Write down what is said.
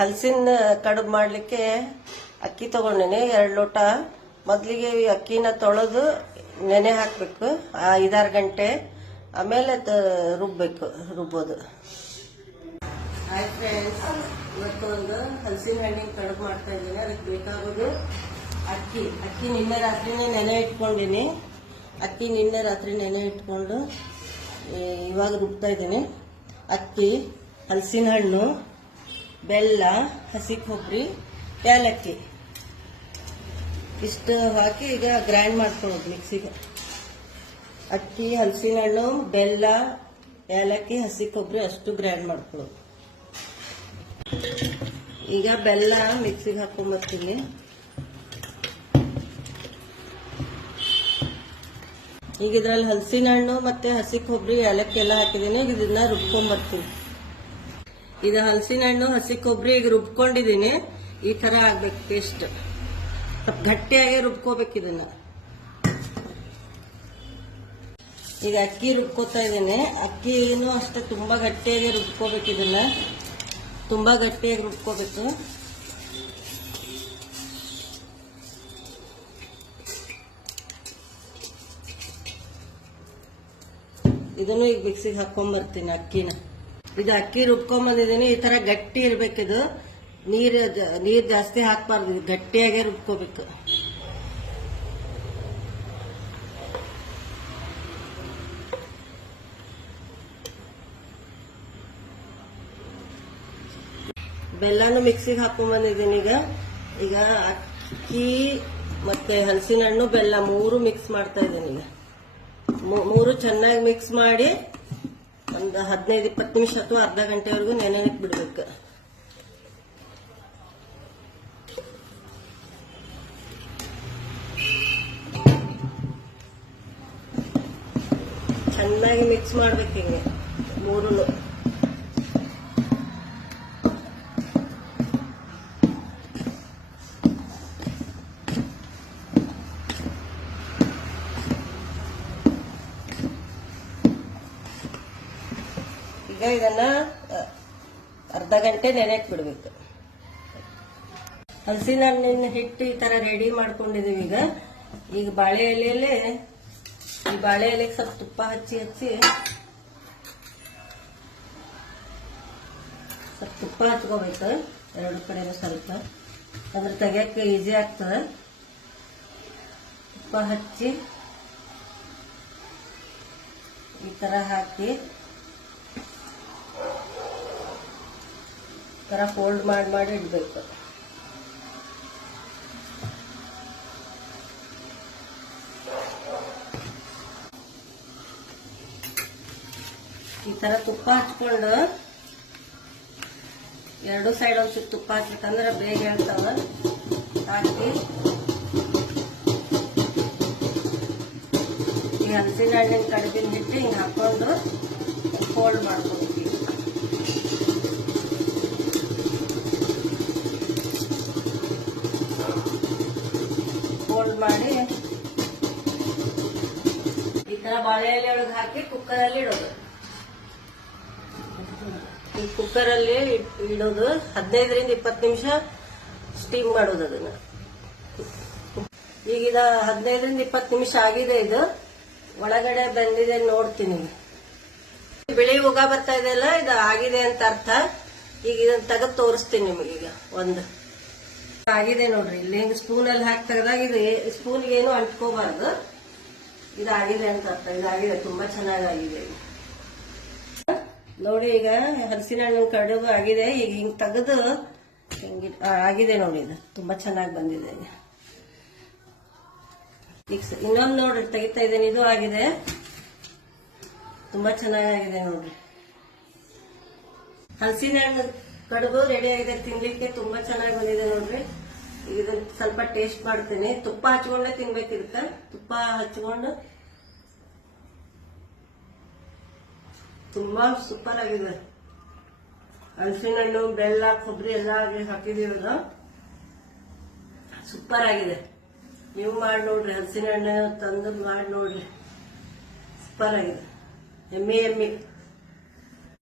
ಹಲಸಿನ ಕಡುಬು ಮಾಡಲಿಕ್ಕೆ ಅಕ್ಕಿ ತಗೊಂಡಿನಿ 2 ಲೋಟ. ಮೊದಲಿಗೆ ಅಕ್ಕಿನ ತೊಳೆದು ನೆನೆ ಹಾಕಬೇಕು 5-6 ಗಂಟೆ. ಆಮೇಲೆ ರುಬ್ಬೋದು. ಹಾಯ್ ಫ್ರೆಂಡ್ಸ್, ಇವತ್ತು ಒಂದು ಹಲಸಿನ ಹಣ್ಣಿನ ಕಡುಬು ಮಾಡ್ತಾ ಇದ್ದೀನಿ. ಅದಕ್ಕೆ ಬೇಕಾಗೋದು ಅಕ್ಕಿ ನಿನ್ನೆ ರಾತ್ರಿನೇ ನೆನೆ ಇಟ್ಕೊಂಡಿನಿ. ಅಕ್ಕಿ ನಿನ್ನೆ ರಾತ್ರಿ ನೆನೆ ಇಟ್ಕೊಂಡು ಇವಾಗ ರುಬ್ತಾ ಇದ್ದೀನಿ. ಅಕ್ಕಿ, ಹಲಸಿನ ಹಣ್ಣು, ಬೆಲ್ಲ, ಹಸಿ ಕೊಬ್ಬರಿ, ಏಲಕ್ಕಿ ಇಷ್ಟು ಹಾಕಿ ಈಗ ಗ್ರೈಂಡ್ ಮಾಡ್ಕೊಳ್ಳೋದು ಮಿಕ್ಸಿಗೆ. ಅಕ್ಕಿ, ಹಲಸಿನ ಹಣ್ಣು, ಬೆಲ್ಲ, ಏಲಕ್ಕಿ, ಹಸಿ ಕೊಬ್ಬರಿ ಅಷ್ಟು ಗ್ರೈಂಡ್ ಮಾಡ್ಕೊಳ್ಳೋದು. ಈಗ ಬೆಲ್ಲ ಮಿಕ್ಸಿಗೆ ಹಾಕೊಂಡ್ಬರ್ತೀನಿ. ಈಗ ಇದ್ರಲ್ಲಿ ಹಲಸಿನ ಹಣ್ಣು ಮತ್ತೆ ಹಸಿ ಕೊಬ್ಬರಿ, ಏಲಕ್ಕಿ ಎಲ್ಲ ಹಾಕಿದ್ದೀನಿ. ಈಗ ಇದನ್ನ ರುಬ್ಕೊಂಡ್ಬರ್ತೀನಿ. ಇದು ಹಲಸಿನ ಹಣ್ಣು, ಹಸಿ ಕೊಬ್ಬರಿ ಈಗ ರುಬ್ಕೊಂಡಿದ್ದೀನಿ. ಈ ತರ ಆಗ್ಬೇಕು ಪೇಸ್ಟ್. ಗಟ್ಟಿಯಾಗಿ ರುಬ್ಕೋಬೇಕು ಇದನ್ನ. ಈಗ ಅಕ್ಕಿ ರುಬ್ಕೋತಾ ಇದ್ದೀನಿ. ಅಕ್ಕಿನೂ ಅಷ್ಟೇ ತುಂಬಾ ಗಟ್ಟಿಯಾಗಿ ರುಬ್ಕೋಬೇಕು. ಇದನ್ನ ತುಂಬಾ ಗಟ್ಟಿಯಾಗಿ ರುಬ್ಕೋಬೇಕು. ಇದನ್ನು ಈಗ ಮಿಕ್ಸಿಗೆ ಹಾಕೊಂಡ್ಬರ್ತೀನಿ ಅಕ್ಕಿನ. ಇದು ಅಕ್ಕಿ ರುಬ್ಕೊಂಡ್ಬಂದಿದ್ದೀನಿ. ಈ ತರ ಗಟ್ಟಿ ಇರ್ಬೇಕಿದು. ನೀರ್ ಜಾಸ್ತಿ ಹಾಕ್ಬಾರ್ದು, ಗಟ್ಟಿಯಾಗೆ ರುಬ್ಕೋಬೇಕು. ಬೆಲ್ಲನು ಮಿಕ್ಸಿಗೆ ಹಾಕೊಂಡ್ಬಂದಿದ್ದೀನಿ. ಈಗ ಅಕ್ಕಿ ಮತ್ತೆ ಹಲಸಿನ ಹಣ್ಣು, ಬೆಲ್ಲ 3 ಮಿಕ್ಸ್ ಮಾಡ್ತಾ ಇದ್ದೀನಿ. ಈಗ 3 ಚೆನ್ನಾಗಿ ಮಿಕ್ಸ್ ಮಾಡಿ ಒಂದು 15-20 ನಿಮಿಷ ಅಥವಾ ಅರ್ಧ ಗಂಟೆವರೆಗೂ ನೆನೆಯಕ್ಕೆ ಬಿಡ್ಬೇಕು. ಚೆನ್ನಾಗಿ ಮಿಕ್ಸ್ ಮಾಡ್ಬೇಕು ಹಿಂಗೆ 3. ಈಗ ಇದನ್ನ ಅರ್ಧ ಗಂಟೆ ನೆನೆಯಕ್ಕೆ ಬಿಡ್ಬೇಕು. ಹಲಸಿನ ಹಣ್ಣಿನ ಹಿಟ್ಟು ಈ ತರ ರೆಡಿ ಮಾಡ್ಕೊಂಡಿದೀವಿ. ಈಗ ಬಾಳೆ ಎಲೆಯಲ್ಲೇ ಈ ಬಾಳೆ ಎಲೆಗೆ ಸ್ವಲ್ಪ ತುಪ್ಪ ಹಚ್ಚಿ ಸ್ವಲ್ಪ ತುಪ್ಪ ಹಚ್ಕೋಬೇಕು 2 ಕಡೆನೂ ಸ್ವಲ್ಪ. ಅದ್ರ ತೆಗಿಯಕ್ಕೆ ಈಸಿ ಆಗ್ತದೆ. ತುಪ್ಪ ಹಚ್ಚಿ ಈ ತರ ಹಾಕಿ ತರ ಫೋಲ್ಡ್ ಮಾಡಿ ಇಡ್ಬೇಕು. ಈ ತರ ತುಪ್ಪ ಹಚ್ಕೊಂಡು 2 ಸೈಡ್ ಒಂಚೂರು ತುಪ್ಪ ಹಚ್ಬೇಕಂದ್ರೆ ಬೇಗ ಹೇಳ್ತಾವ. ಹಾಕಿ ಈ ಹಲಸಿನ ಹಣ್ಣಿನ ಕಡುಬಿನ ಹಿಟ್ಟು ಹಿಂಗೆ ಹಾಕೊಂಡು ಫೋಲ್ಡ್ ಮಾಡ್ಕೊತೀವಿ. ಫೋಲ್ಡ್ ಮಾಡಿ ಈ ತರ ಬಾಳೆ ಎಲೆ ಒಳಗೆ ಹಾಕಿ ಕುಕ್ಕರಲ್ಲಿ ಇಡೋದು. ಈ ಕುಕ್ಕರಲ್ಲಿ ಇಡೋದು 15-20 ನಿಮಿಷ ಸ್ಟೀಮ್ ಮಾಡೋದು ಅದನ್ನ. ಈಗ 15-20 ನಿಮಿಷ ಆಗಿದೆ. ಇದು ಒಳಗಡೆ ಬಂದಿದೆ ನೋಡ್ತೀನಿ. ಬಿಳಿ ಉಗ ಬರ್ತಾ ಇದೆಯಲ್ಲ, ಇದು ಆಗಿದೆ ಅಂತ ಅರ್ಥ. ಈಗ ಇದನ್ನ ತೆಗೆದು ತೋರಿಸ್ತೀನಿ ನಿಮಗೀಗ. ಒಂದು ಆಗಿದೆ ನೋಡ್ರಿ. ಇಲ್ಲಿ ಹಿಂಗ ಸ್ಪೂನಲ್ಲಿ ಹಾಕಿ ತೆಗೆದಾಗ ಇದು ಸ್ಪೂನ್ಗೆ ಏನು ಅಂಟ್ಕೋಬಾರ್ದು. ಇದಾಗಿದೆ ಅಂತ ಅರ್ಥ. ಇದಾಗಿದೆ, ತುಂಬಾ ಚೆನ್ನಾಗಿದೆ ನೋಡಿ. ಈಗ ಹಲಸಿನ ಹಣ್ಣಿನ ಕಡುಬು ಆಗಿದೆ. ಈಗ ಹಿಂಗ್ ತೆಗೆದು ಆಗಿದೆ ನೋಡಿ. ಇದು ತುಂಬಾ ಚೆನ್ನಾಗಿ ಬಂದಿದೆ. ಈಗ ಇನ್ನೊಂದು ನೋಡ್ರಿ ತೆಗಿತಾ ಇದ್ದೇನೆ. ಇದು ಆಗಿದೆ, ತುಂಬಾ ಚೆನ್ನಾಗಿದೆ ನೋಡ್ರಿ. ಹಲಸಿನ ಹಣ್ಣು ಕಡುಬು ರೆಡಿ ಆಗಿದೆ. ತಿನ್ಲಿಕ್ಕೆ ತುಂಬಾ ಚೆನ್ನಾಗಿ ಬಂದಿದೆ ನೋಡ್ರಿ. ಇದನ್ನ ಸ್ವಲ್ಪ ಟೇಸ್ಟ್ ಮಾಡ್ತೀನಿ. ತುಪ್ಪ ಹಚ್ಕೊಂಡೆ ತಿನ್ಬೇಕು. ಇದಕ್ಕ ತುಪ್ಪ ಹಚ್ಕೊಂಡು ತುಂಬಾ ಸೂಪರ್ ಆಗಿದೆ. ಹಲಸಿನ ಹಣ್ಣು, ಬೆಲ್ಲ, ಕೊಬ್ಬರಿ ಎಲ್ಲ ಹಾಕಿದೀವಲ್ಲ, ಸೂಪರ್ ಆಗಿದೆ. ನೀವು ಮಾಡಿ ನೋಡ್ರಿ. ಹಲಸಿನ ಹಣ್ಣು ತಂದು ಮಾಡಿ ನೋಡ್ರಿ. ಸೂಪರ್ ಆಗಿದೆ. ಎಮ್ಮೆ